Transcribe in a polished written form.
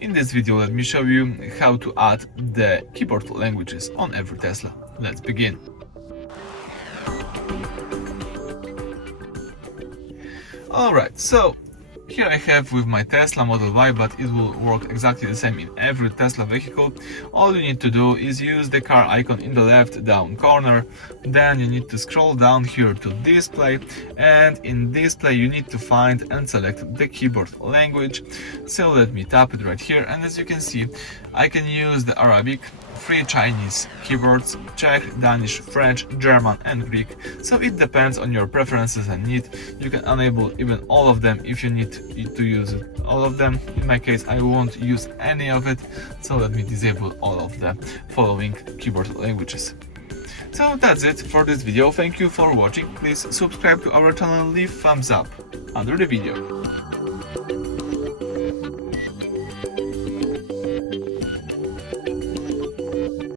In this video, let me show you how to add the keyboard languages on every Tesla. Let's begin. Alright, so here I have with my Tesla Model Y, but it will work exactly the same in every Tesla vehicle. All you need to do is use the car icon in the left down corner. Then you need to scroll down here to display, and in display you need to find and select the keyboard language. So let me tap it right here, and as you can see, I can use the Arabic, 3 Chinese keyboards, Czech, Danish, French, German and Greek. So it depends on your preferences and need. You can enable even all of them if you need to use all of them. In my case, I won't use any of it, so let me disable all of the following keyboard languages. So that's it for this video. Thank you for watching. Please subscribe to our channel and leave thumbs up under the video.